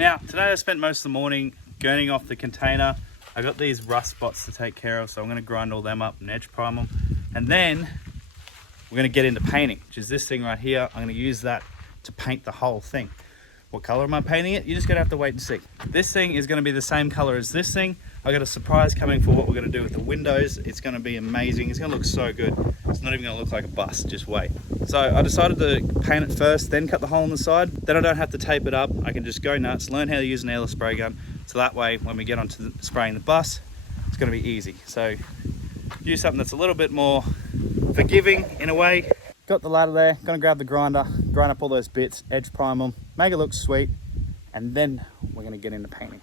Now, today I spent most of the morning gurning off the container. I got these rust spots to take care of, so I'm going to grind all them up and edge prime them. And then we're going to get into painting, which is this thing right here. I'm going to use that to paint the whole thing. What color am I painting it? You're just going to have to wait and see. This thing is going to be the same color as this thing. I got a surprise coming for what we're going to do with the windows. It's going to be amazing. It's going to look so good. It's not even going to look like a bus, just wait. So I decided to paint it first, then cut the hole on the side. Then I don't have to tape it up. I can just go nuts, learn how to use an airless spray gun. So that way, when we get onto spraying the bus, it's going to be easy. So use something that's a little bit more forgiving in a way. Got the ladder there, gonna grab the grinder, grind up all those bits, edge prime them, make it look sweet, and then we're gonna get into painting.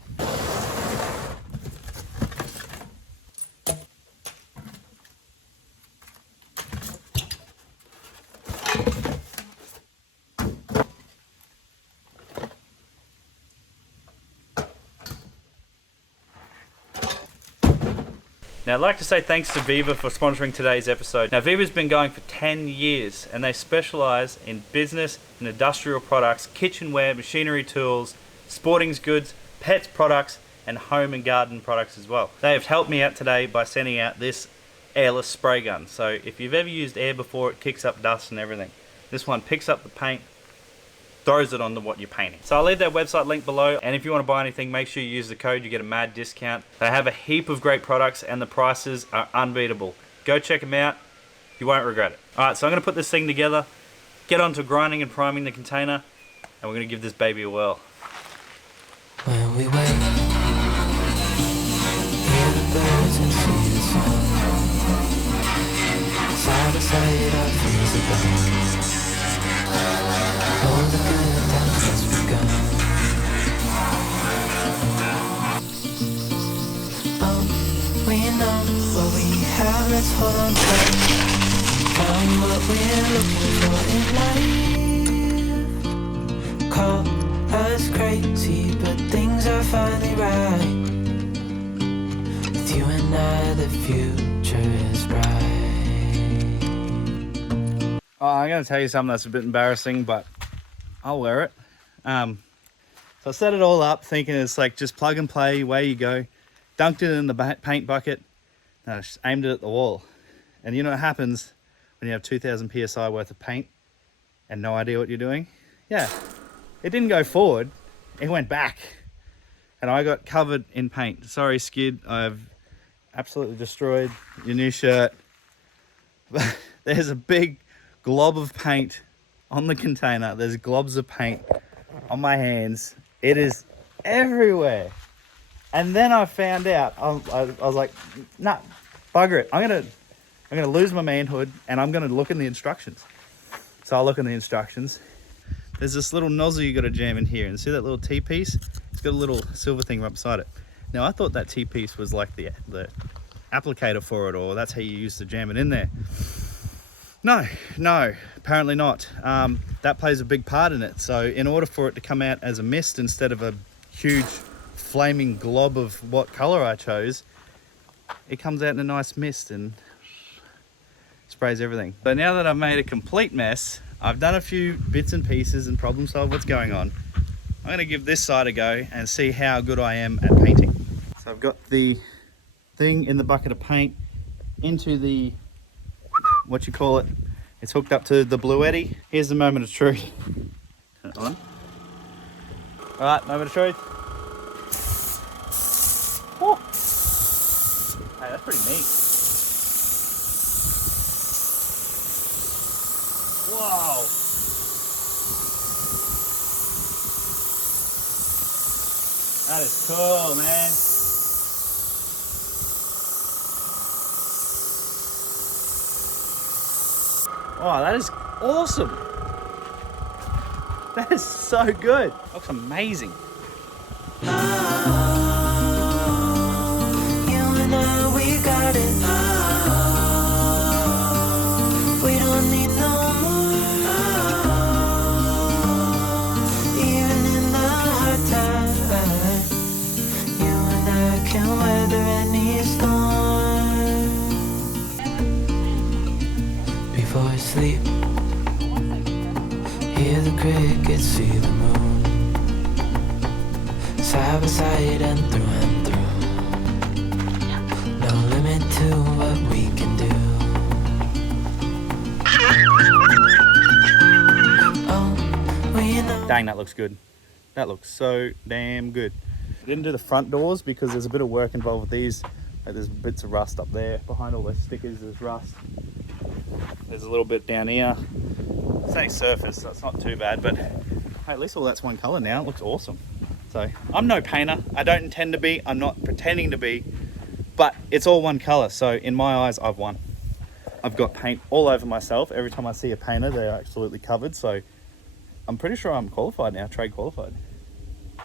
Now I'd like to say thanks to Vevor for sponsoring today's episode. Now Vevor's been going for 10 years and they specialise in business and industrial products, kitchenware, machinery tools, sporting goods, pets products and home and garden products as well. They have helped me out today by sending out this airless spray gun. So if you've ever used air before, it kicks up dust and everything. This one picks up the paint, throws it onto what you're painting. So I'll leave their website link below, and if you want to buy anything, make sure you use the code, you get a mad discount. They have a heap of great products and the prices are unbeatable. Go check them out, you won't regret it. Alright, so I'm going to put this thing together, get onto grinding and priming the container, and we're going to give this baby a whirl. When we wake, hear the birds and see the sun. Side by side, our fears are gone. All the good times has begun. Oh, we know what we have, let's hold on tight. Find what we're looking for in life. Call us crazy, but things are finally right. With you and I, the future is bright. Oh, I'm going to tell you something that's a bit embarrassing, but I'll wear it. So I set it all up thinking it's like just plug and play, away you go. Dunked it in the paint bucket, and I just aimed it at the wall. And you know what happens when you have 2,000 PSI worth of paint and no idea what you're doing? Yeah, it didn't go forward, it went back. And I got covered in paint. Sorry, Skid, I've absolutely destroyed your new shirt. There's a big glob of paint on the container. There's globs of paint on my hands. It is everywhere. And then I found out, I was like, nah, bugger it. I'm gonna lose my manhood and I'm gonna look in the instructions. So I'll look in the instructions. There's this little nozzle you gotta jam in here, and see that little T-piece? It's got a little silver thing right beside it. Now I thought that T-piece was like the applicator for it, or that's how you used to jam it in there. No, apparently not. That plays a big part in it. So in order for it to come out as a mist instead of a huge flaming glob of what color I chose, it comes out in a nice mist and sprays everything. So now that I've made a complete mess, I've done a few bits and pieces and problem solved what's going on. I'm going to give this side a go and see how good I am at painting. So I've got the thing in the bucket of paint into the, what you call it, it's hooked up to the Blue Eddy. Here's the moment of truth. Turn it on. Alright, moment of truth. Woo. Hey, that's pretty neat. Whoa. That is cool, man. Oh, that is awesome. That is so good. Looks amazing. You and I, we got it. We don't need no more. Even in the hard times, you and I can weather any storm. Before I sleep, hear the crickets, see the moon. side by side and through. No limit to what we can do. Oh, well, you know. Dang, that looks good. That looks so damn good. Didn't do the front doors because there's a bit of work involved with these. Like there's bits of rust up there. Behind all those stickers, there's rust. There's a little bit down here. It's only surface, so it's not too bad, but hey, at least all that's one color now. It looks awesome. So I'm no painter. I don't intend to be. I'm not pretending to be, but it's all one color. So in my eyes, I've won. I've got paint all over myself. Every time I see a painter, they're absolutely covered. So I'm pretty sure I'm qualified now, trade qualified.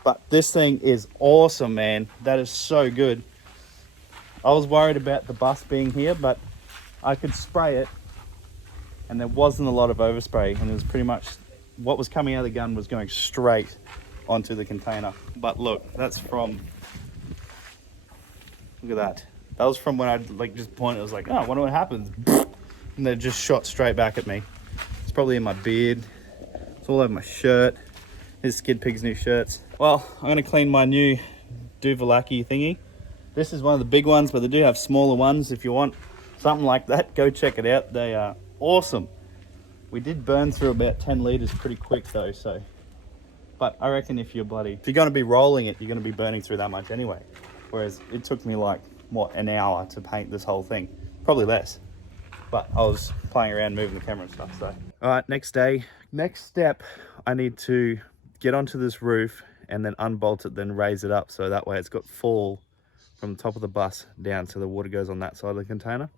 But this thing is awesome, man. That is so good. I was worried about the bus being here, but I could spray it and there wasn't a lot of overspray, and it was pretty much what was coming out of the gun was going straight onto the container. But look, that's from, look at that. That was from when I like just pointed, I was like, oh, I wonder what happens. And they just shot straight back at me. It's probably in my beard. It's all over my shirt. Here's Skid Pig's new shirts. Well, I'm gonna clean my new Duvalaki thingy. This is one of the big ones, but they do have smaller ones. If you want something like that, go check it out. They are awesome. We did burn through about 10 litres pretty quick though, so. But I reckon if you're gonna be rolling it, you're gonna be burning through that much anyway. Whereas it took me like, what, an hour to paint this whole thing. Probably less. But I was playing around moving the camera and stuff, so. All right, next day. Next step, I need to get onto this roof and then unbolt it, then raise it up so that way it's got fall from the top of the bus down so the water goes on that side of the container.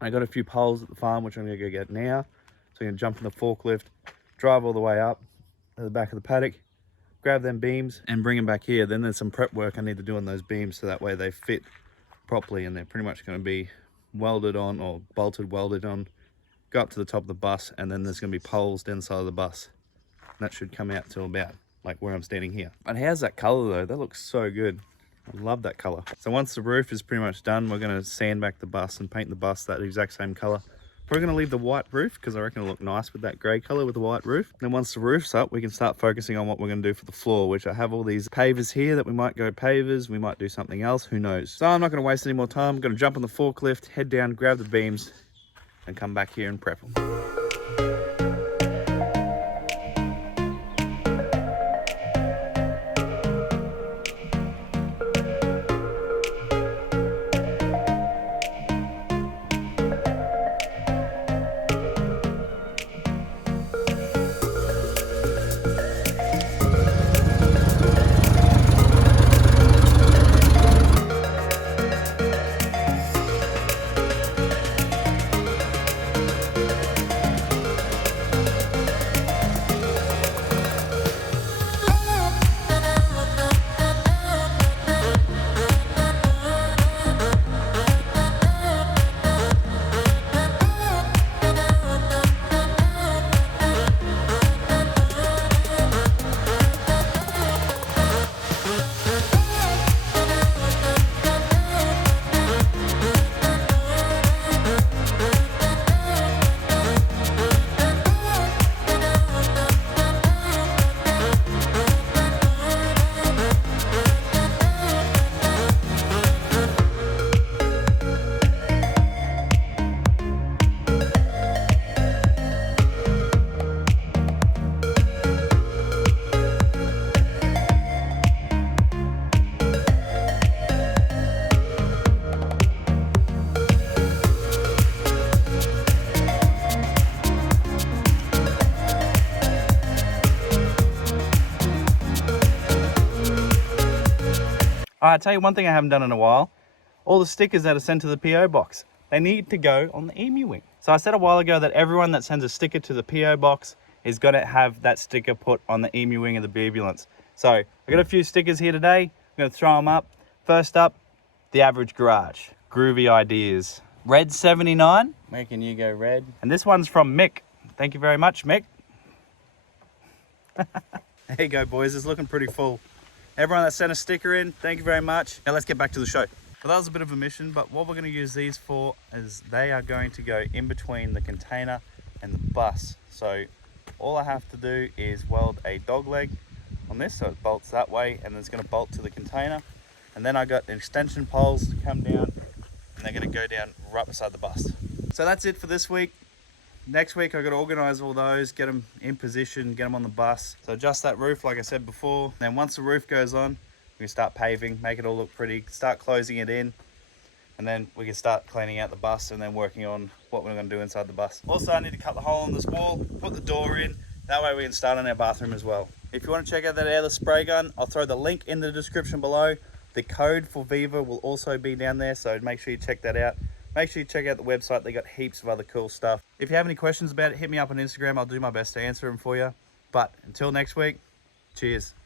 I got a few poles at the farm which I'm gonna go get now. So I'm gonna jump in the forklift, drive all the way up to the back of the paddock, grab them beams and bring them back here. Then there's some prep work I need to do on those beams so that way they fit properly and they're pretty much gonna be welded on or bolted, welded on, go up to the top of the bus, and then there's gonna be poles down the side of the bus. And that should come out to about like where I'm standing here. But how's that color though? That looks so good. I love that color. So once the roof is pretty much done, we're gonna sand back the bus and paint the bus that exact same color. Probably gonna leave the white roof because I reckon it'll look nice with that gray color with the white roof. Then once the roof's up, we can start focusing on what we're gonna do for the floor, which I have all these pavers here that we might go pavers, we might do something else, who knows. So I'm not gonna waste any more time. I'm gonna jump on the forklift, head down, grab the beams, and come back here and prep them. I'll tell you one thing I haven't done in a while. All the stickers that are sent to the PO box, they need to go on the emu wing. So I said a while ago that everyone that sends a sticker to the PO box is gonna have that sticker put on the emu wing of the Bubulance. So I got a few stickers here today. I'm gonna throw them up. First up, the average garage. Groovy ideas. Red 79, making you go red. And this one's from Mick. Thank you very much, Mick. There you go, boys. It's looking pretty full. Everyone that sent a sticker in, thank you very much. Now let's get back to the show. Well, that was a bit of a mission, but what we're going to use these for is they are going to go in between the container and the bus. So all I have to do is weld a dog leg on this, so it bolts that way, and it's going to bolt to the container. And then I got extension poles to come down, and they're going to go down right beside the bus. So that's it for this week. Next week I got to organize all those, get them in position, get them on the bus. So adjust that roof like I said before. Then once the roof goes on, we can start paving, make it all look pretty, start closing it in, and then we can start cleaning out the bus and then working on what we're going to do inside the bus. Also, I need to cut the hole in this wall, put the door in, that way we can start on our bathroom as well. If you want to check out that airless spray gun, I'll throw the link in the description below. The code for Vevor will also be down there, so make sure you check that out. Make sure you check out the website. They got heaps of other cool stuff. If you have any questions about it, hit me up on Instagram. I'll do my best to answer them for you. But until next week, cheers.